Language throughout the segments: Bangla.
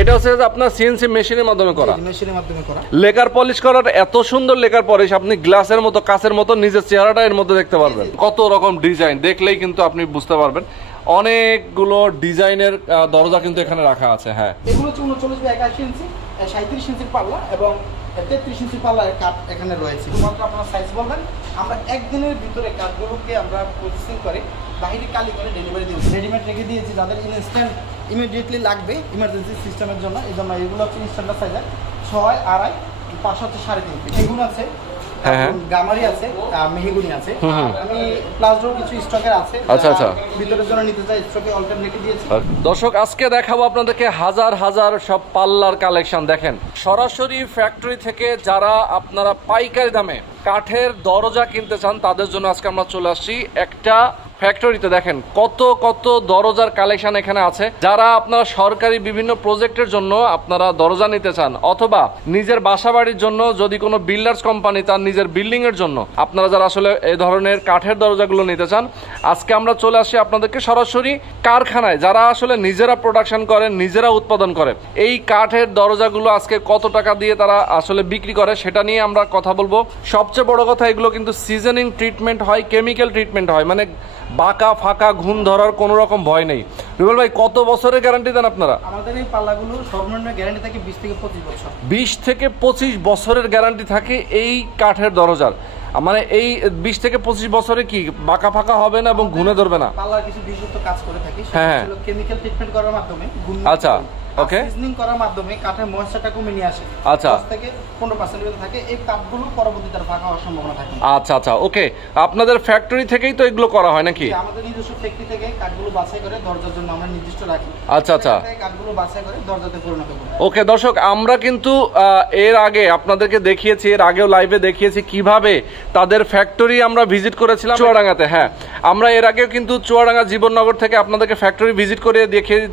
এটা হচ্ছে আপনার সিএনসি মেশিনের মাধ্যমে করা, মেশিনের মাধ্যমে করা। লেকার পলিশ করার এত সুন্দর লেকার পলিশ, আপনি গ্লাসের মতো কাচের মতো নিজের চেহারাটা এর মধ্যে দেখতে পারবেন। কত রকম ডিজাইন দেখলেই কিন্তু আপনি বুঝতে পারবেন। অনেকগুলো ডিজাইনের দরজা কিন্তু এখানে রাখা আছে। হ্যাঁ, এগুলো হচ্ছে 39 বাই 81 ইঞ্চি, 37 ইঞ্চির পাল্লা এবং 33 ইঞ্চি পাল্লার কাঠ এখানে রয়েছে। শুধুমাত্র আপনারা সাইজ বলবেন, আমরা একদিনের ভিতরে কাঠগুলোকে আমরা প্রসেসিং করে বাইরে কালি করে ডেলিভারি দিই। রেডিমেড রেখে দিয়েছি যাদের ইনস্ট্যান্ট ইমিডিয়েটলি লাগবে ইমার্জেন্সি সিস্টেমের জন্য। এই জন্য এগুলো হচ্ছে স্ট্যান্ডার্ড সাইজের 6, 2.5, 5 হচ্ছে 3.5 ফিট। এগুলো আছে, গামারি আছে, মেহগুনি আছে। আমি প্লাস ডোর কিছু স্টকের আছে। আচ্ছা আচ্ছা, ভিতরের জন্য নিতে চাই স্টকে অল্টারনেট রেখে দিয়েছি। দর্শক আজকে দেখাবো আপনাদেরকে হাজার হাজার সব পাল্লার কালেকশন। দেখেন সরাসরি ফ্যাক্টরি থেকে যারা আপনারা পাইকারি দামে কাঠের দরজা কিনতে চান তাদের জন্য আজকে আমরা চলে আসছি একটা ফ্যাক্টরিতে। দেখেন কত কত দরজার কালেকশন এখানে আছে। যারা আপনারা সরকারি বিভিন্ন প্রজেক্টের জন্য আপনারা দরজা নিতে চান, অথবা নিজের বাসা বাড়ির জন্য, যদি কোনো বিল্ডার্স কোম্পানি তার নিজের বিল্ডিং এর জন্য আপনারা যারা আসলে এই ধরনের কাঠের দরজাগুলো নিতে চান, আজকে আমরা চলে আসছি আপনাদেরকে সরাসরি কারখানায়, যারা আসলে নিজেরা প্রোডাকশন করেন, নিজেরা উৎপাদন করে এই কাঠের দরজাগুলো আজকে কত টাকা দিয়ে তারা আসলে বিক্রি করে সেটা নিয়ে আমরা কথা বলবো। সবচেয়ে বড় কথা, এগুলো কিন্তু সিজনিং ট্রিটমেন্ট হয়, কেমিক্যাল ট্রিটমেন্ট হয়, মানে বাঁকা ফাঁকা ঘুণ ধরার কোনো রকম ভয় নেই। রুবেল ভাই, কত বছরের গ্যারান্টি দেন আপনারা? আমাদের এই পাল্লাগুলো সর্বনিম্ন গ্যারান্টি থাকে 20 থেকে 25 বছর। 20 থেকে 25 বছরের গ্যারান্টি থাকে এই কাঠের দরজার। মানে এই 20 থেকে 25 বছরে কি বাঁকা ফাঁকা হবে না এবং ঘুণে ধরবে না? পাল্লার কিছু বিশুদ্ধ কাজ করে থাকি, হ্যাঁ, কেমিক্যাল ট্রিটমেন্ট করার মাধ্যমে। আচ্ছা, ওকে, সিজনিং করার মাধ্যমে কাঠের ময়েশ্চারটা কমে নিয়ে আসে। আচ্ছা, 10 থেকে 15% থাকে। এই কাঠগুলো পরবর্তীতে ফাঁকা হওয়ার সম্ভাবনা থাকে। আচ্ছা আচ্ছা, ওকে। আপনাদের ফ্যাক্টরি থেকেই তো এগুলো করা হয় নাকি? আমাদের নিজস্ব ফ্যাক্টরি থেকে কাঠগুলো বাছাই করে দরজার জন্য আমরা নির্দিষ্ট রাখি। আচ্ছা আচ্ছা, কাঠগুলো বাছাই করে দরজাতে পরিণত করি। ওকে দর্শক, আমরা কিন্তু এর আগে আপনাদেরকে দেখিয়েছি, এর আগেও লাইভে দেখিয়েছি কিভাবে তাদের ফ্যাক্টরি আমরা ভিজিট করেছিলাম চুয়াডাঙ্গাতে। হ্যাঁ, আমরা এর আগেও কিন্তু চুয়াডাঙ্গা জীবননগর থেকে আপনাদেরকে ফ্যাক্টরি ভিজিট করে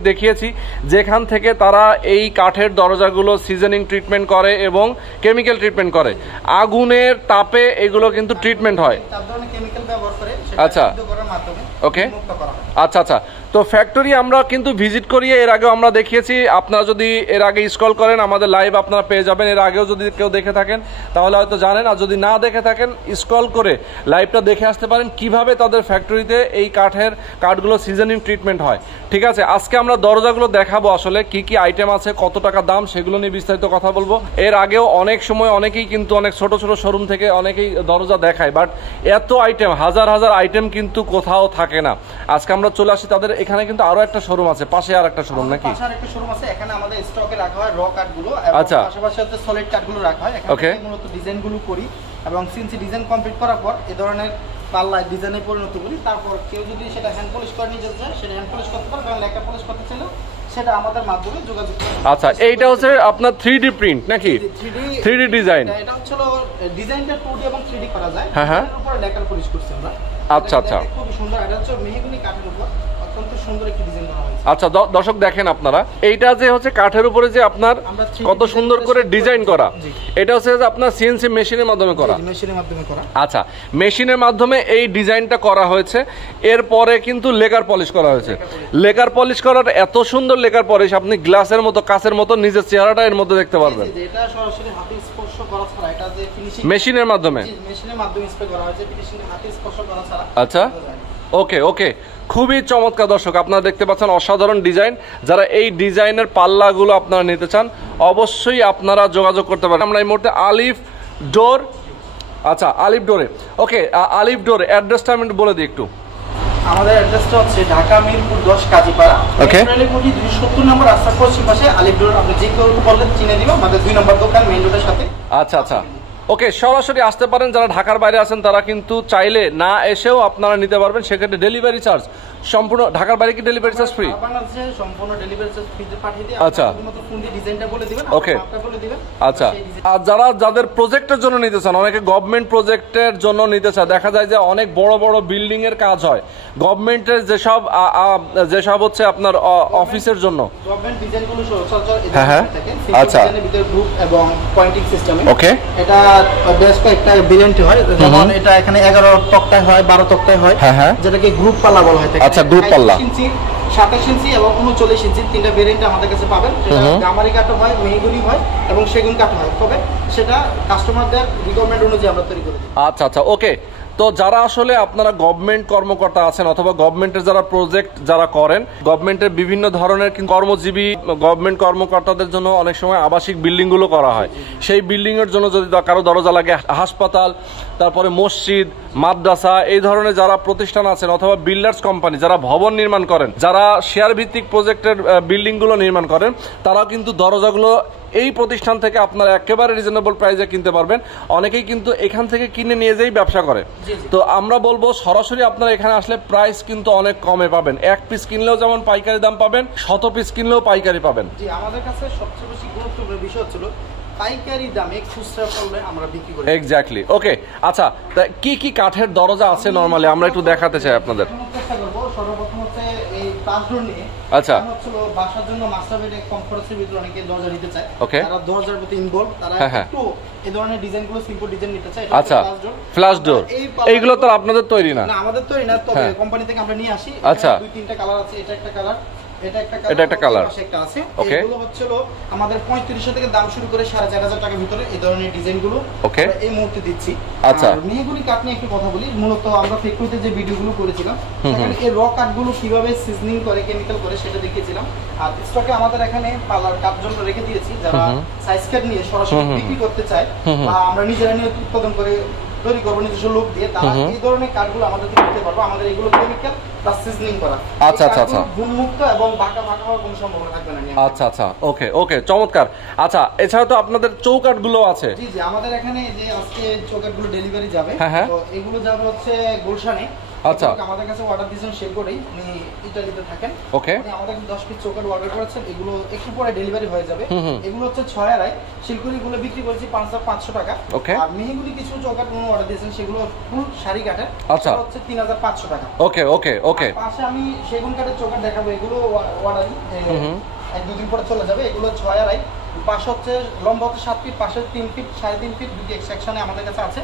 দেখিয়েছি, যেখান থেকে তারা এই কাঠের দরজাগুলো সিজনিং ট্রিটমেন্ট করে এবং কেমিক্যাল ট্রিটমেন্ট করে। আগুনের তাপে এগুলো কিন্তু ট্রিটমেন্ট হয়। আচ্ছা, ওকে, আচ্ছা আচ্ছা। তো ফ্যাক্টরি আমরা কিন্তু ভিজিট করিয়ে এর আগেও আমরা দেখিয়েছি। আপনারা যদি এর আগে স্ক্রল করেন আমাদের লাইভ আপনারা পেয়ে যাবেন। এর আগেও যদি কেউ দেখে থাকেন তাহলে হয়তো জানেন, আর যদি না দেখে থাকেন স্ক্রল করে লাইভটা দেখে আসতে পারেন কিভাবে তাদের ফ্যাক্টরিতে এই কাঠগুলো সিজনিং ট্রিটমেন্ট হয়। ঠিক আছে, আজকে আমরা দরজাগুলো দেখাবো, আসলে কি কি আইটেম আছে, কত টাকা দাম, সেগুলো নিয়ে বিস্তারিত কথা বলবো। এর আগেও অনেক সময় অনেকেই কিন্তু অনেক ছোট ছোট শোরুম থেকে অনেকেই দরজা দেখায়, বাট এত আইটেম, হাজার হাজার আইটেম কিন্তু কোথাও থাকে না। আজকে আমরা চলে আসি তাদের এখানে, কিন্তু আরো একটা শোরুম আছে, পাশে আর একটা শোরুম নাকি? পাশে আরেকটা শোরুম আছে, এখানে আমাদের স্টকে রাখা হয় র কাঠগুলো এবং পাশাপাশি হচ্ছে সলিড কাঠগুলো রাখা হয়। এখানে মূলত ডিজাইনগুলো করি এবং সিএনসি ডিজাইন কমপ্লিট করার পর এই ধরনের পাল্লায় ডিজাইনে পরিণত করি। তারপর কেউ যদি সেটা হ্যান্ড পলিশ করে নিতে চায় সেটা হ্যান্ড পলিশ করতে পারে, এবং লেখা পলিশ করতে চাইলে সেটা আমাদের মাধ্যমে যোগাযোগ করতে। আচ্ছা, এইটা হচ্ছে আপনার 3D প্রিন্ট নাকি? 3D design. এটা হচ্ছে ডিজাইনটা 2D এবং 3D করা যায়। হ্যাঁ হ্যাঁ, এর উপর লেকার পলিশ করছি আমরা। আচ্ছা আচ্ছা, খুব সুন্দর। এটা হচ্ছে মেহগনি কাঠের উপর অত্যন্ত সুন্দর একটি ডিজাইন করা হয়েছে। আচ্ছা দর্শক দেখেন আপনারা, এইটা যে হচ্ছে কাঠের উপরে যে আপনার কত সুন্দর করে ডিজাইন করা, এটা হচ্ছে আপনার সিএনসি মেশিনের মাধ্যমে করা। মেশিনের মাধ্যমে করা। আচ্ছা, মেশিনের মাধ্যমে এই ডিজাইনটা করা হয়েছে। এরপরে কিন্তু লেকার পলিশ করা হয়েছে। লেকার পলিশ করার এত সুন্দর লেকার পলিশ, আপনি গ্লাসের মতো কাচের মতো নিজের চেহারাটা এর মধ্যে দেখতে পারবেন। এটা সরাসরি হাতে স্পর্শ করা ছাড়া, এটা যে ফিনিশিং মেশিনের মাধ্যমে স্প্রে করা হয়েছে, ফিনিশিং হাতে স্পর্শ করা ছাড়া। আচ্ছা, ওকে ওকে, খুবই চমৎকার দর্শক, আপনারা দেখতে পাচ্ছেন অসাধারণ ডিজাইন। যারা এই ডিজাইনের পাল্লাগুলো আপনারা নিতে চান অবশ্যই আপনারা যোগাযোগ করতে পারেন। আমরা এই মুহূর্তে আলিফ ডোর, আচ্ছা আলিফ ডোরে, ওকে আলিফ ডোর অ্যাড্রেসটা আমি বলে দিই একটু। আমাদের অ্যাড্রেসটা হচ্ছে ঢাকা মিরপুর 10 কাজীপাড়া, রেলগেট 270 নম্বর রাস্তার পশ্চিম পাশে আলিফ ডোর। আপনি যে কেউ বললে চিনে দিব, আমাদের 2 নম্বর দোকান মেইন রোডের সাথে। আচ্ছা আচ্ছা, ওকে, সরাসরি আসতে পারেন। যারা ঢাকার বাইরে আছেন তারা কিন্তু চাইলে না এসেও আপনারা নিতে পারবেন। সেক্ষেত্রে ডেলিভারি চার্জ সম্পূর্ণ, ঢাকার বাইরে কি ডেলিভারি চার্জ ফ্রি? বাংলাদেশে সম্পূর্ণ ডেলিভারি চার্জ ফ্রি পাঠিয়ে দিই। আচ্ছা, শুধুমাত্র ফোন দিয়ে ডিজাইনটা বলে দিবেন, ওকে, মাপটা বলে দিবেন। আচ্ছা, আর যাদের প্রজেক্টের জন্য নিতে চান, অনেকে গভর্নমেন্ট প্রজেক্টের জন্য নিতে চায়, দেখা যায় যে অনেক বড় বড় বিল্ডিং এর কাজ হয় গভর্নমেন্টের, যেসব হচ্ছে আপনার অফিসের জন্য গভর্নমেন্ট ডিজাইনগুলো সচরাচর হ্যাঁ হ্যাঁ, আচ্ছা, ডিজাইনের ভিতরে গ্রুপ এবং পয়েন্টিং সিস্টেমে। ওকে, এটা বেশ কয়েকটা ভেরিয়েন্ট হয়, যেমন এটা এখানে 11 তক্তায় হয়, 12 তক্তায় হয়, হ্যাঁ হ্যাঁ, যেটাকে গ্রুপ পাল্লা বলা হয়। আচ্ছা, গ্রুপ পাল্লা 27 ইঞ্চি এবং 39 ইঞ্চি তিনটা ভেরিয়েন্ট আমাদের কাছে পাবেন। সেটা গামারি কাঠও হয়, মেহগনি হয় এবং সেগুন কাঠও হয়, তবে সেটা কাস্টমারদের রিকোয়ারমেন্ট অনুযায়ী আমরা তৈরি করে দিই। আচ্ছা আচ্ছা, ওকে। তো যারা আসলে আপনারা গভর্নমেন্ট কর্মকর্তা আছেন অথবা গভর্নমেন্টের যারা প্রজেক্ট যারা করেন, গভর্নমেন্টের বিভিন্ন ধরনের কর্মজীবী গভর্নমেন্ট কর্মকর্তাদের জন্য অনেক সময় আবাসিক বিল্ডিং গুলো করা হয়। সেই বিল্ডিং এর জন্য যদি কারো দরজা লাগে, হাসপাতাল, তারপরে মসজিদ, মাদ্রাসা, এই ধরনের যারা প্রতিষ্ঠান আছেন অথবা বিল্ডার্স কোম্পানি যারা ভবন নির্মাণ করেন, যারা শেয়ার ভিত্তিক প্রজেক্টের বিল্ডিং গুলো নির্মাণ করেন, তারাও কিন্তু দরজাগুলো এই প্রতিষ্ঠান থেকে আপনারা একেবারে রিজনেবল প্রাইসে কিনতে পারবেন। অনেকেই কিন্তু এখান থেকে কিনে নিয়ে যেই ব্যবসা করে। তো আমরা বলবো সরাসরি আপনারা এখানে আসলে প্রাইস কিন্তু অনেক কমে পাবেন। এক পিস কিনলেও যেমন পাইকারি দাম পাবেন, 100 পিস কিনলেও পাইকারি পাবেন। জি, আমাদের কাছে সবচেয়ে বেশি গুরুত্বপূর্ণ বিষয় হচ্ছে পাইকারি দামে খুচরা করলে আমরা বিক্রি করি। এক্স্যাক্টলি, ওকে। আচ্ছা, কি কি কাঠের দরজা আছে নরমালি আমরা একটু দেখাতে চাই আপনাদের। চেষ্টা করব সর্বপ্রথম হচ্ছে এই পাঁচ ডোর নিয়ে। আচ্ছা, হচ্ছে বাসার জন্য মাস্টার বেডে কমফোর্টের ভিতরে অনেকে দরজা নিতে চায়। ওকে, তারা দরজার প্রতি ইনভলভ, তারা একটু এই ধরনের ডিজাইনগুলো সিম্পল ডিজাইন নিতে চায়। আচ্ছা, ফ্ল্যাশ ডোর এইগুলো তো আপনাদের তৈরি না? না, আমাদের তৈরি না, তবে কোম্পানি থেকে আমরা নিয়ে আসি। আচ্ছা, দুই তিনটা কালার আছে, এটা একটা কালার, এটা একটা কালার আছে। এগুলো হচ্ছে আমাদের 3500 থেকে দাম শুরু করে 4500 টাকার ভিতরে এই ধরনের ডিজাইনগুলো আমরা এই মুহূর্তে দিচ্ছি। আচ্ছা, মেহগনি কাঠ নিয়ে একটু কথা বলি। মূলত আমরা ফ্যাক্টরিতে যে ভিডিওগুলো করেছিলাম সেখানে এই র কাঠগুলো কিভাবে সিজনিং করে, কেমিক্যাল করে সেটা দেখিয়েছিলাম। আর স্টকে আমাদের এখানে পার্লার কাঠ জন্য রেখে দিয়েছি, যারা সাইজ কাট নিয়ে সরাসরি বিক্রি করতে চায় বা আমরা নিজেরা নিয়ে উৎপাদন করে তৈরি করবো নিজস্ব লোক দিয়ে, তারা এই ধরনের কাঠগুলো আমাদের থেকে নিতে পারবো। আমাদের এগুলো কেমিক্যাল প্লাস সিজনিং করা। আচ্ছা আচ্ছা আচ্ছা, গুণমুক্ত এবং বাঁকা বাঁকা হওয়ার কোনো সম্ভাবনা থাকবে না। আচ্ছা আচ্ছা, ওকে ওকে, চমৎকার। আচ্ছা, এছাড়া তো আপনাদের চৌকাঠগুলো আছে? জি জি, আমাদের এখানে যে আজকে চৌকাঠগুলো ডেলিভারি যাবে, তো এগুলো যাবে হচ্ছে গুলশানে। আচ্ছা, আমাদের কাছে অর্ডার দিয়েছেন শেয়ার করেই, উনি ইতালিতে থাকেন। ওকে, আমাদের 10 পিস চৌকাঠ অর্ডার করেছেন, এগুলো একটু পরে ডেলিভারি হয়ে যাবে। এগুলো হচ্ছে 6 আড়াই, শিলকুড়িগুলো বিক্রি করেছি 5500 টাকা। ওকে, আর মেহগুলি কিছু চৌকাঠ উনি অর্ডার দিয়েছেন, সেগুলো ফুল শাড়ি কাঠের, আচ্ছা, হচ্ছে 3500 টাকা। ওকে ওকে ওকে। পাশে আমি সেগুন কাঠের চৌকাঠ দেখাবো, এগুলো অর্ডার এক দুদিন পরে চলে যাবে। এগুলো 6 আড়াই, পাশে হচ্ছে লম্বা হচ্ছে 7 ফিট, পাশে 3 ফিট, 3.5 ফিট, দুটি সেকশনে আমাদের কাছে আছে।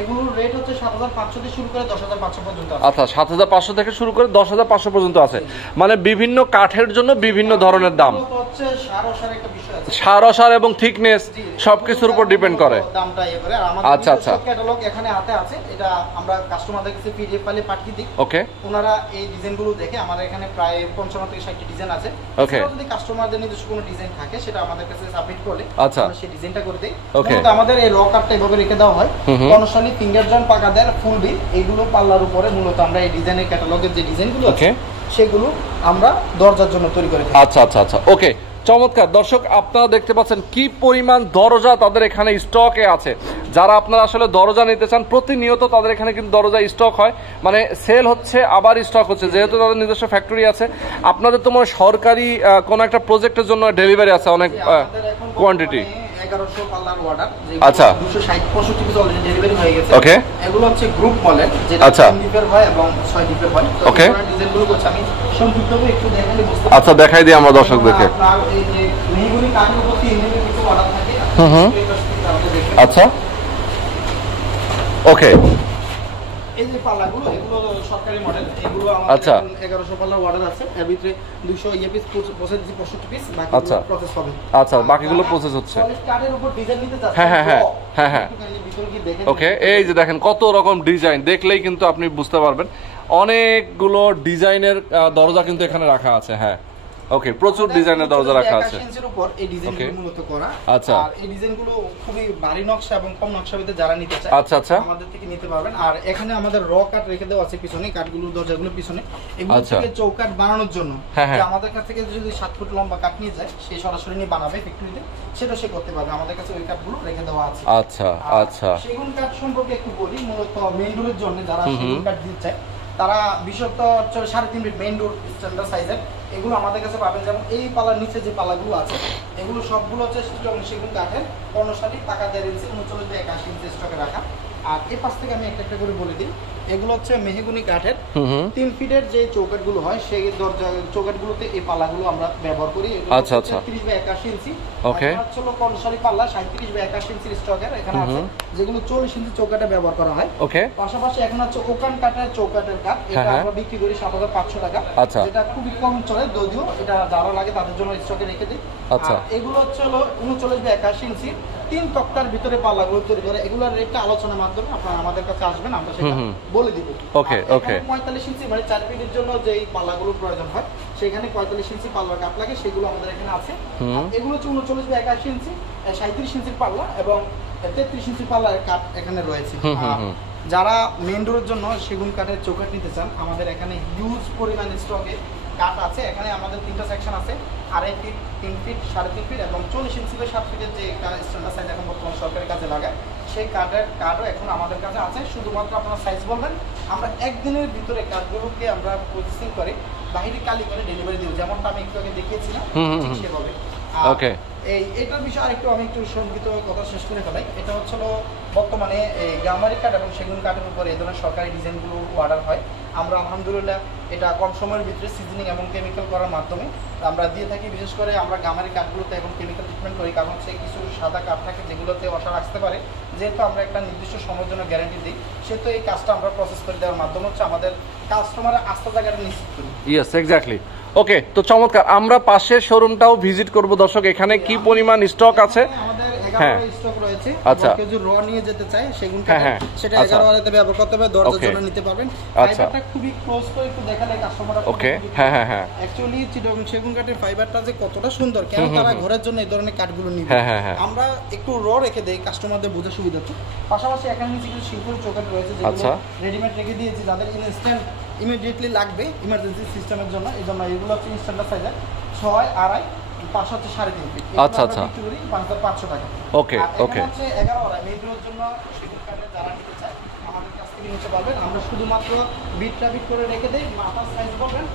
এগুলোর রেট হচ্ছে 7500 থেকে শুরু করে 10500 পর্যন্ত আছে। আচ্ছা, 7500 থেকে শুরু করে 10500 পর্যন্ত আছে, মানে বিভিন্ন কাঠের জন্য বিভিন্ন ধরনের দাম। হচ্ছে সার একটা বিষয় আছে, সার এবং থিকনেস সবকিছুর উপর ডিপেন্ড করে দামটা ইয়ে করে। আর আমাদের আচ্ছা আচ্ছা, ক্যাটালগ এখানে হাতে আছে, এটা আমরা কাস্টমারদের কাছে পিডিএফ ফাইলে পাঠিয়ে দিই। ওকে, ওনারা এই ডিজাইনগুলো দেখে, আমাদের এখানে প্রায় 55 থেকে 60টি ডিজাইন আছে। ওকে, যদি কাস্টমারদের নিজস্ব কোনো ডিজাইন থাকে সেটা আমাদের কাছে সাবমিট করলে আচ্ছা আমরা সেই ডিজাইনটা করে দেই। ওকে, আমাদের এই র কাটটা এভাবে রেখে দেওয়া হয়, কর্নশালি, ফিঙ্গার জয়েন্ট, পাকাদের, ফুল বি, এইগুলো পাল্লার উপরে মূলত আমরা এই ডিজাইনের ক্যাটালগের যে ডিজাইনগুলো আছে সেগুলো আমরা দরজার জন্য তৈরি করে থাকি। আচ্ছা আচ্ছা আচ্ছা, ওকে, চমৎকার। দর্শক, আপনারা দেখতে পাচ্ছেন কি পরিমাণ দরজা তাদের এখানে স্টকে আছে। যারা আপনারা আসলে দরজা নিতে চান, প্রতিনিয়ত তাদের এখানে কিন্তু দরজা স্টক হয়, মানে সেল হচ্ছে আবার স্টক হচ্ছে, যেহেতু তাদের নিজস্ব ফ্যাক্টরি আছে। আপনাদের তো মনে সরকারি কোন একটা প্রজেক্টের জন্য ডেলিভারি আছে অনেক কোয়ান্টিটি। 1100 পাল্লার অর্ডার, আচ্ছা, 260-65 পিস অলরেডি ডেলিভারি হয়ে গেছে। ওকে, এগুলো হচ্ছে গ্রুপ মডেল, যেটা 3 ডিপের হয় এবং 6 ডিপের হয়। ওকে, ডিজাইনগুলো করছি আমি সংক্ষিপ্তভাবে একটু দেখালে বুঝতে। আচ্ছা, দেখাই দিই আমরা দর্শকদেরকে। আপনার এই যে মেহগনি কাঠের উপর 3 ডিপের কিছু অর্ডার থাকে। আচ্ছা, ওকে, এই যে পাল্লাগুলো, এগুলো সরকারি মডেল, এগুলো আমাদের 1100 পাল্লার অর্ডার আছে। এর ভিতরে 200 পিস প্রসেস 65 পিস, বাকিগুলো প্রসেস হবে। আচ্ছা, বাকিগুলো প্রসেস হচ্ছে। কাঠের উপর ডিজাইন নিতে যাচ্ছে। হ্যাঁ হ্যাঁ হ্যাঁ হ্যাঁ হ্যাঁ, ভিতরে কি দেখেন। ওকে, এই যে দেখেন কত রকম ডিজাইন, দেখলেই কিন্তু আপনি বুঝতে পারবেন অনেকগুলো ডিজাইনের দরজা কিন্তু এখানে রাখা আছে। হ্যাঁ, ওকে, প্রচুর ডিজাইনের দরজা রাখা আছে। 81 ইঞ্চির উপর এই ডিজাইনগুলো মূলত করা। আচ্ছা, আর এই ডিজাইনগুলো খুবই ভারী নকশা এবং কম নকশাতে যারা নিতে চায়, আচ্ছা আচ্ছা, আমাদের থেকে নিতে পারবেন। আর এখানে আমাদের র কাট রেখে দেওয়া আছে পিছনে, কাঠগুলো দরজাগুলো পিছনে, এগুলো থেকে চৌকাঠ বানানোর জন্য। আমাদের কাছ থেকে যদি 7 ফুট লম্বা কাঠ নিয়ে যায়, সে সরাসরি নিয়ে বানাবে ফ্যাক্টরিতে, সেটা সে করতে পারবে। আমাদের কাছে ওই কাঠগুলো রেখে দেওয়া আছে। আচ্ছা আচ্ছা, সেগুন কাঠ সম্পর্কে একটু বলি। মূলত মেইন ডোরের জন্য যারা সেগুন কাঠ দিতে চায়, তারা বিশেষত 3.5 ফিট মেইন ডোর স্ট্যান্ডার্ড সাইজের, এগুলো আমাদের কাছে পাবেন। যেমন এই পালার নিচে যে পালাগুলো আছে, এগুলো সবগুলো হচ্ছে সেগুন কাঠের, কর্ণশালী, পাকা 1.5 ইঞ্চি, 39 থেকে 81 ইঞ্চি স্টকে রাখা। আর এই পাশ থেকে আমি একটা একটা করে বলে দিই। এগুলো হচ্ছে মেহগনি কাঠের 3 ফিটের যে চৌকাঠগুলো হয় সেই দরজা চৌকাঠগুলোতে এই পাল্লাগুলো আমরা ব্যবহার করি। আচ্ছা আচ্ছা 30 বাই 81 ইঞ্চি। ওকে হচ্ছে কনসারি পাল্লা 37 বাই 81 ইঞ্চির স্টকের এখানে আছে, যেগুলো 40 ইঞ্চি চৌকাঠে ব্যবহার করা হয়। ওকে পাশাপাশি এখন হচ্ছে ওকান কাঠের চৌকাঠের কাঠ, এটা আমরা বিক্রি করি 7500 টাকা। আচ্ছা যেটা খুবই কম চলে, যদিও এটা যারা লাগে তাদের জন্য স্টকে রেখে দিই। আচ্ছা এগুলো হচ্ছে 39 বাই 81 ইঞ্চি 3 তক্তার ভিতরে পাল্লাগুলো তৈরি করে। এগুলোর রেটটা আলোচনার মাধ্যমে আপনারা আমাদের কাছে আসবেন, আমরা সেটা বলে দিব। ওকে ওকে 45 ইঞ্চি মানে 4 ফিটের জন্য যেই পাল্লাগুলো প্রয়োজন হয় সেখানে 45 ইঞ্চি পাল্লার কাঠ লাগে, সেগুলো আমাদের এখানে আছে। আর এগুলো হচ্ছে 39 বাই 81 ইঞ্চি 37 ইঞ্চির পাল্লা এবং 33 ইঞ্চি পাল্লার কাঠ এখানে রয়েছে। যারা মেইন ডোরের জন্য সেগুন কাঠের চৌকাঠ নিতে চান, আমাদের এখানে হিউজ পরিমাণ স্টকে কাঠ আছে। এখানে আমাদের 3টা সেকশন আছে, 2.5 ফিট, 3 ফিট, 3.5 ফিট এবং 40 ইঞ্চি বা 7 ফিটের যে স্ট্যান্ডার্ড সাইজ এখন বর্তমানে সরকারি কাজে লাগায় সেই কাঠও এখন আমাদের কাছে আছে। শুধুমাত্র আপনারা সাইজ বলবেন, আমরা একদিনের ভিতরে কাঠগুলোকে আমরা প্রসেসিং করে বাইরে কালি করে ডেলিভারি দিব, যেমনটা আমি একটু আগে দেখিয়েছিলাম ঠিক সেভাবে। ওকে এইটার বিষয়ে আরেকটু আমি একটু সংক্ষিপ্ত কথা শেষ করে ফেলাই। এটা হচ্ছিল বর্তমানে এই গামারি কাঠ এবং সেগুন কাঠের উপরে এই ধরনের সরকারি ডিজাইনগুলো অর্ডার হয়। আমরা আলহামদুলিল্লাহ এটা কম সময়ের ভিতরে সিজনিং এবং কেমিক্যাল করার মাধ্যমে আমরা দিয়ে থাকি। বিশেষ করে আমরা গামারি কাঠগুলোতে এখন কেমিক্যাল ট্রিটমেন্ট করি, কারণ সে কিছু সাদা কাঠ থাকে যেগুলোতে অসার আসতে পারে। যেহেতু আমরা একটা নির্দিষ্ট সময়ের জন্য গ্যারান্টি দিই, সেহেতু এই কাজটা আমরা প্রসেস করে দেওয়ার মাধ্যমে হচ্ছে আমাদের কাস্টমারের আস্থা জায়গাটা নিশ্চিত করি। Yes exactly. ওকে, তো চমৎকার। আমরা পাশের শোরুমটাও ভিজিট করব দর্শক, এখানে কি পরিমাণ স্টক আছে। আমাদের 11 স্টক রয়েছে। আচ্ছা কেউ র নিয়ে যেতে চায় সেগুন কাঠ, সেটা 11 ওয়ারেতে ব্যবহার করতে হবে, দরজার জন্য নিতে পারবেন। ফাইবারটা খুবই ক্লোজ করে একটু দেখালে কাস্টমাররা ওকে হ্যাঁ হ্যাঁ হ্যাঁ অ্যাকচুয়ালি চিটগং সেগুন কাঠের ফাইবারটা যে কতটা সুন্দর, কেন তারা ঘরের জন্য এই ধরনের কাঠগুলো নিবে। আমরা একটু র রেখে দেই কাস্টমারদের বোঝা সুবিধার্থে। পাশাপাশি এখানে নিচে কিছু শিল্পের চৌকাঠ রয়েছে যেগুলো রেডিমেড রেখে দিয়েছি, যাদের ইনস্ট্যান্ট ইমিডিয়েটলি লাগবে ইমার্জেন্সি সিস্টেমের জন্য। এই জন্য এগুলো হচ্ছে স্ট্যান্ডার্ড সাইজের 6, 2.5, 5 হচ্ছে 3.5 ফিট। আচ্ছা আচ্ছা 5500 টাকা। ওকে ওকে হচ্ছে 11 ওয়ারা মেইডের জন্য সেগুন কাঠের যারা নিতে চায় আমাদের কাছ থেকে নিতে পারবেন। আমরা শুধুমাত্র বিট করে রেখে দেই। মাথার সাইজ বলবেন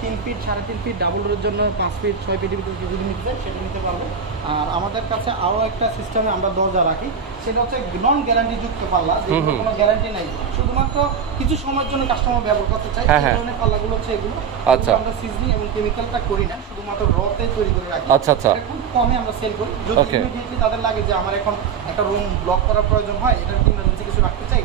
3 ফিট, 3.5 ফিট, ডাবল ডোরের জন্য 5 ফিট, 6 ফিটের ভিতরে যদি নিতে চাই সেটা নিতে পারবো। আর আমাদের কাছে আরও একটা সিস্টেমে আমরা দরজা রাখি, সেটা হচ্ছে নন গ্যারান্টি যুক্ত পাল্লা, যেগুলো কোনো গ্যারান্টি নাই, শুধুমাত্র কিছু সময়ের জন্য কাস্টমার ব্যবহার করতে চাই। এই ধরনের পাল্লাগুলো হচ্ছে এগুলো। আচ্ছা, আমরা সিজনিং এবং কেমিক্যালটা করি না, শুধুমাত্র রতে তৈরি করে রাখি। আচ্ছা আচ্ছা, খুব কমে আমরা সেল করি। যদি ইমিডিয়েটলি তাদের লাগে যে আমার এখন একটা রুম ব্লক করার প্রয়োজন হয়, এটার ইমার্জেন্সি কিছু রাখতে চাই,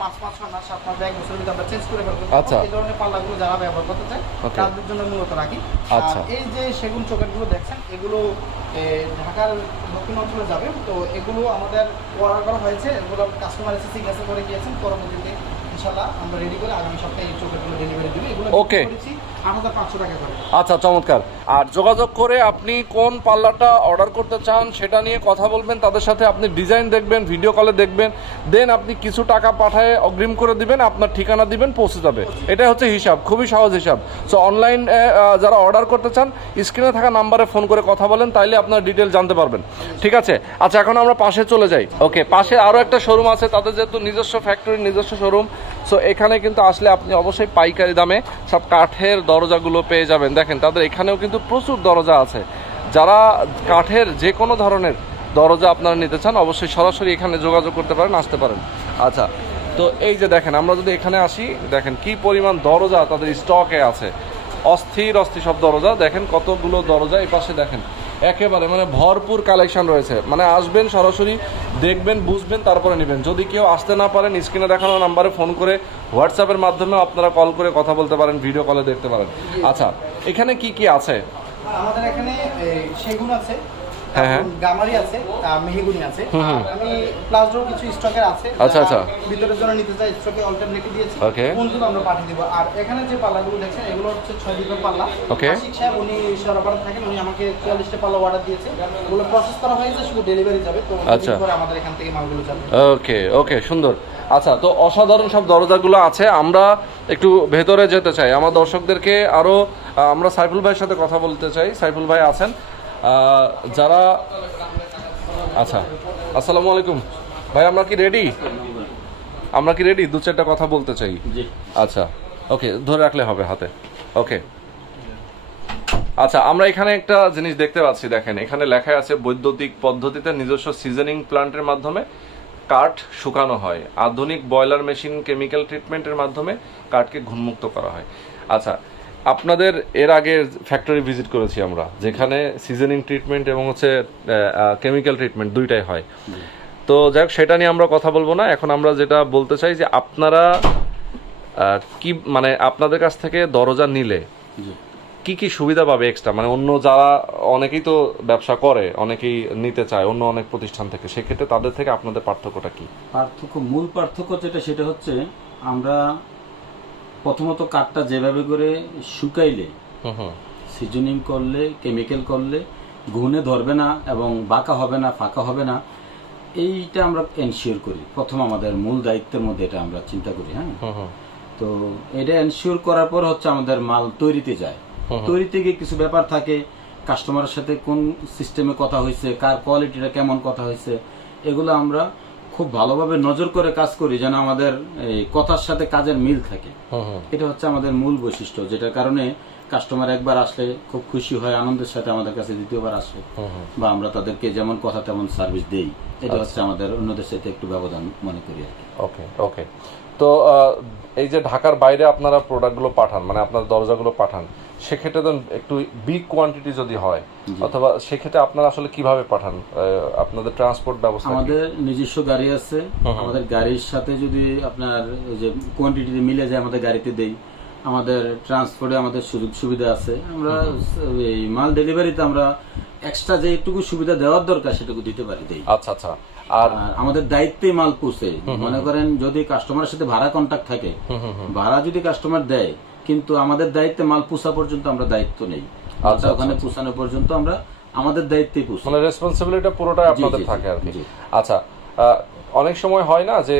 5 মাস, 6 মাস, 7 মাস, 1 বছরের ভিতরে আমরা চেঞ্জ করে ফেলবো। এই ধরনের পাল্লাগুলো যারা ব্যবহার করতে চায় তাদের জন্য মূলত রাখি। এই যে সেগুন চৌকাঠগুলো দেখছেন, এগুলো ঢাকার দক্ষিণ অঞ্চলে যাবে, তো এগুলো আমাদের অর্ডার করা হয়েছে, এগুলো কাস্টমার এসে সিগনেচার করে গিয়েছেন। পরবর্তীতে ইনশাআল্লাহ আমরা রেডি করে আগামী সপ্তাহে এই চৌকাঠগুলো ডেলিভারি দেব। এগুলো ওকে 8500 টাকা করে। আচ্ছা চমৎকার। আর যোগাযোগ করে আপনি কোন পাল্লাটা অর্ডার করতে চান সেটা নিয়ে কথা বলবেন তাদের সাথে, আপনি ডিজাইন দেখবেন, ভিডিও কলে দেখবেন, দেন আপনি কিছু টাকা পাঠায় অগ্রিম করে দিবেন, আপনার ঠিকানা দিবেন, পৌঁছে যাবে। এটা হচ্ছে হিসাব, খুবই সহজ হিসাব। সো অনলাইন যারা অর্ডার করতে চান স্ক্রিনে থাকা নাম্বারে ফোন করে কথা বলেন, তাইলে আপনার ডিটেল জানতে পারবেন। ঠিক আছে, আচ্ছা এখন আমরা পাশে চলে যাই। ওকে, পাশে আরও একটা শোরুম আছে, তাদের যেহেতু নিজস্ব ফ্যাক্টরি, নিজস্ব শোরুম, সো এখানে কিন্তু আসলে আপনি অবশ্যই পাইকারি দামে সব কাঠের দরজাগুলো পেয়ে যাবেন। দেখেন তাদের এখানেও কিন্তু প্রচুর দরজা আছে। যারা কাঠের যে কোনো ধরনের দরজা আপনারা নিতে চান অবশ্যই সরাসরি এখানে যোগাযোগ করতে পারেন, আসতে পারেন। আচ্ছা, তো এই যে দেখেন আমরা যদি এখানে আসি, দেখেন কি পরিমাণ দরজা তাদের স্টকে আছে, অস্থির অস্থির সব দরজা। দেখেন কতগুলো দরজা, এই পাশে দেখেন একেবারে মানে ভরপুর কালেকশন রয়েছে। মানে আসবেন সরাসরি দেখবেন, বুঝবেন, তারপরে নেবেন। যদি কেউ আসতে না পারেন স্ক্রিনে দেখানো নাম্বারে ফোন করে হোয়াটসঅ্যাপের মাধ্যমে আপনারা কল করে কথা বলতে পারেন, ভিডিও কলে দেখতে পারেন। আচ্ছা, এখানে কি কি আছে? আমাদের এখানে সেগুন আছে, গামারি আছে, মেহগুনি আছে। আমি প্লাস্টার কিছু স্টকের আছে। আচ্ছা আচ্ছা, ভিতরের জন্য নিতে চাই স্টকে অলটাইম রেখে দিয়েছি, কোনগুলো আমরা পাঠিয়ে দেব। আর এখানে যে পাল্লাগুলো দেখছেন এগুলো হচ্ছে 6 ফিটের পাল্লা। আশিক সাহেব উনি সরবরাহ থাকেন, উনি আমাকে 44টা পাল্লা অর্ডার দিয়েছে, ওগুলো প্রসেস করা হয়েছে, শুধু ডেলিভারি যাবে। তো পরে আমাদের এখান থেকে মালগুলো যাবে। ওকে ওকে, সুন্দর। আচ্ছা, তো অসাধারণ সব দরজাগুলো আছে। আমরা একটু ভেতরে যেতে চাই, আমার দর্শকদেরকে আরো আমরা সাইফুল ভাইয়ের সাথে কথা বলতে চাই। সাইফুল ভাই আছেন যারা। আচ্ছা, আসসালামু আলাইকুম ভাই, আমরা কি রেডি? আমরা কি রেডি? 2-4টা কথা বলতে চাই। আচ্ছা ওকে, ধরে রাখলে হবে হাতে। ওকে, আচ্ছা, আমরা এখানে একটা জিনিস দেখতে পাচ্ছি, দেখেন এখানে লেখা আছে বৈদ্যুতিক পদ্ধতিতে নিজস্ব সিজনিং প্ল্যান্টের মাধ্যমে কাঠ শুকানো হয়, আধুনিক বয়লার মেশিন কেমিক্যাল ট্রিটমেন্টের মাধ্যমে কাঠকে ঘুণমুক্ত করা হয়। আচ্ছা, আপনাদের এর আগে ফ্যাক্টরি ভিজিট করেছি আমরা, যেখানে সিজনিং ট্রিটমেন্ট এবং হচ্ছে কেমিক্যাল ট্রিটমেন্ট দুইটাই হয়। তো যাই হোক, সেটা নিয়ে আমরা কথা বলবো না। এখন আমরা যেটা বলতে চাই যে আপনারা কি মানে আপনাদের কাছ থেকে দরজা নিলে কি কি সুবিধা পাবে এক্সট্রা, মানে অন্য যারা অনেকেই তো ব্যবসা করে, অনেকেই নিতে চায় অন্য অনেক প্রতিষ্ঠান থেকে, সেক্ষেত্রে তাদের থেকে আপনাদের পার্থক্যটা কি? মূল পার্থক্য সেটা হচ্ছে আমরা প্রথমত কাঠটা যেভাবে করে শুকাইলে, সিজনিং করলে, কেমিক্যাল করলে ঘুণে ধরবে না এবং বাঁকা হবে না, ফাঁকা হবে না, এইটা আমরা এনশিওর করি। প্রথম আমাদের মূল দায়িত্বের মধ্যে এটা আমরা চিন্তা করি। হ্যাঁ, তো এটা এনশিওর করার পর হচ্ছে আমাদের মাল তৈরিতে যায়। তৈরিতে গিয়ে কিছু ব্যাপার থাকে, কাস্টমারের সাথে কোন সিস্টেমে কথা হয়েছে, কার কোয়ালিটিটা কেমন কথা হয়েছে, এগুলো আমরা খুব ভালোভাবে নজর করে কাজ করি যেন আমাদের এই কথার সাথে কাজের মিল থাকে। এটা হচ্ছে আমাদের মূল বৈশিষ্ট্য, যেটার কারণে কাস্টমার একবার আসলে খুব খুশি হয়, আনন্দের সাথে আমাদের কাছে দ্বিতীয়বার আসে, বা আমরা তাদেরকে যেমন কথা তেমন সার্ভিস দেই। এটা হচ্ছে আমাদের অন্যদের সাথে একটু ব্যবধান মনে করি আর কি। ওকে ওকে। তো এই যে ঢাকার বাইরে আপনারা প্রোডাক্টগুলো পাঠান, মানে আপনার দরজাগুলো পাঠান, সেক্ষেত্রে তো একটু বিগ কোয়ান্টিটি যদি হয়, অথবা সেক্ষেত্রে আপনারা আসলে কিভাবে পাঠান? আপনাদের ট্রান্সপোর্ট ব্যবস্থা? আমাদের নিজস্ব গাড়ি আছে। আমাদের গাড়ির সাথে যদি আপনার যে কোয়ান্টিটি মিলে যায় আমাদের গাড়িতে দেই। আমাদের ট্রান্সপোর্টে আমাদের সুযোগ সুবিধা আছে। আমরা এই মাল ডেলিভারিতে আমরা এক্সট্রা যেটুকু সুবিধা দেওয়ার দরকার সেটুকু দিতে পারি, দেই। আচ্ছা আচ্ছা। আর আমাদের দায়িত্বে মাল পৌঁছে, মনে করেন যদি কাস্টমারের সাথে ভাড়া কন্ট্যাক্ট থাকে, ভাড়া যদি কাস্টমার দেয়, কিন্তু আমাদের দায়িত্বে মাল পৌঁছা পর্যন্ত আমরা দায়িত্ব নেই। ওখানে পৌঁছানো পর্যন্ত আমরা আমাদের দায়িত্বে পৌঁছাই, মানে রেসপন্সিবিলিটি পুরোটাই আপনাদের থাকে আর কি। আচ্ছা, অনেক সময় হয় না যে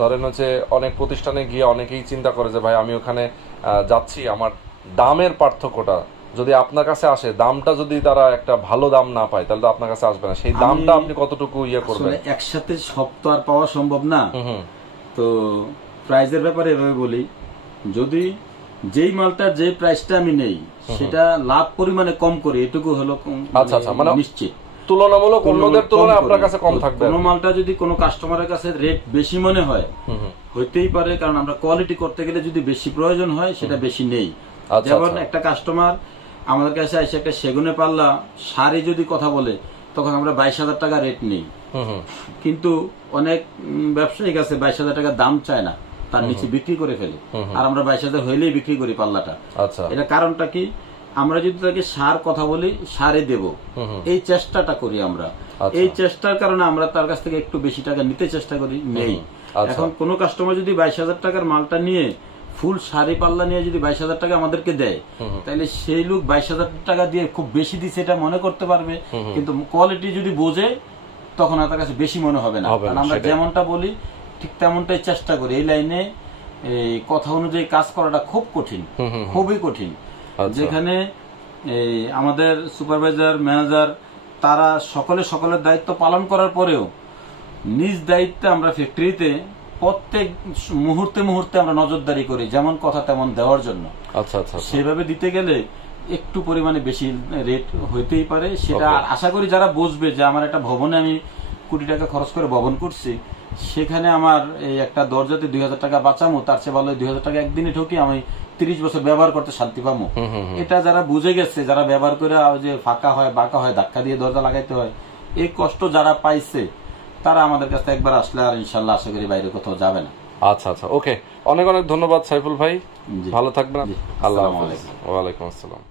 ধরেন হচ্ছে অনেক প্রতিষ্ঠানে গিয়ে অনেকেই চিন্তা করে যে ভাই আমি ওখানে যাচ্ছি, আমার দামের পার্থক্যটা যদি আপনার কাছে আসে, দামটা যদি তারা একটা ভালো দাম না পায়, তাহলে তো আপনার কাছে আসবে না। সেই দামটা আপনি কতটুকু ইয়ে করবেন? একসাথে সব তো আর পাওয়া সম্ভব না। তো প্রাইসের ব্যাপারে এভাবে বলি, যদি যেই মালটার যে প্রাইসটা আমি নেই সেটা লাভ পরিমাণে কম করে, এটুকু হলো মানে নিশ্চিত, তুলনামূলক অন্যদের তুলনায় আপনার কাছে কম থাকবে। কোনো মালটা যদি কোনো কাস্টমারের কাছে রেট বেশি মনে হয়, হইতেই পারে, কারণ আমরা কোয়ালিটি করতে গেলে যদি বেশি প্রয়োজন হয় সেটা বেশি নেই। যেমন একটা কাস্টমার আমাদের কাছে এসে একটা সেগুনে পাল্লা শাড়ি যদি কথা বলে, তখন আমরা 22,000 টাকা রেট নেই, কিন্তু অনেক ব্যবসায়িক আছে 22,000 টাকা দাম চায় না, তার নিচে বিক্রি করে ফেলে, আর আমরা 22,000 হইলেই বিক্রি করি পাল্লাটা। এটা কারণটা কি? আমরা যদি তাকে সার কথা বলি, সারে দেব, এই চেষ্টাটা করি আমরা। এই চেষ্টার কারণে আমরা তার কাছ থেকে একটু বেশি টাকা নিতে চেষ্টা করি, নেই। এখন কোন কাস্টমার যদি 22,000 টাকার মালটা নিয়ে, ফুল শাড়ি পাল্লা নিয়ে যদি 22,000 টাকা আমাদেরকে দেয়, তাহলে সেই লোক 22,000 টাকা দিয়ে খুব বেশি দিচ্ছে এটা মনে করতে পারবে, কিন্তু কোয়ালিটি যদি বোঝে তখন তার কাছে বেশি মনে হবে না। কারণ আমরা যেমনটা বলি ঠিক তেমনটাই চেষ্টা করি। এই লাইনে এই কথা অনুযায়ী কাজ করাটা খুব কঠিন, খুবই কঠিন। যেখানে এই আমাদের সুপারভাইজার, ম্যানেজার, তারা সকলের দায়িত্ব পালন করার পরেও নিজ দায়িত্বে আমরা ফ্যাক্টরিতে প্রত্যেক মুহূর্তে মুহূর্তে আমরা নজরদারি করি, যেমন কথা তেমন দেওয়ার জন্য। সেভাবে দিতে গেলে একটু পরিমাণে বেশি রেট হইতেই পারে। সেটা আশা করি যারা বুঝবে যে আমার একটা ভবনে আমি কোটি টাকা খরচ করে ভবন করছি, সেখানে আমার এই একটা দরজাতে 2,000 টাকা বাঁচামো, তার চেয়ে ভালো 2,000 টাকা একদিনে ঠকি আমি 30 বছর ব্যবহার করতে শান্তি পাবো। এটা যারা বুঝে গেছে, যারা ব্যবহার করে যে ফাঁকা হয়, বাঁকা হয়, ধাক্কা দিয়ে দরজা লাগাইতে হয়, এই কষ্ট যারা পাইছে, তারা আমাদের কাছে একবার আসলে আর ইনশাল্লাহ আশা করি বাইরে কোথাও যাবে না। আচ্ছা আচ্ছা, ওকে, অনেক অনেক ধন্যবাদ সাইফুল ভাই, ভালো থাকবেন। আল্লাহ হাফেজ। ওয়ালাইকুম আসসালাম।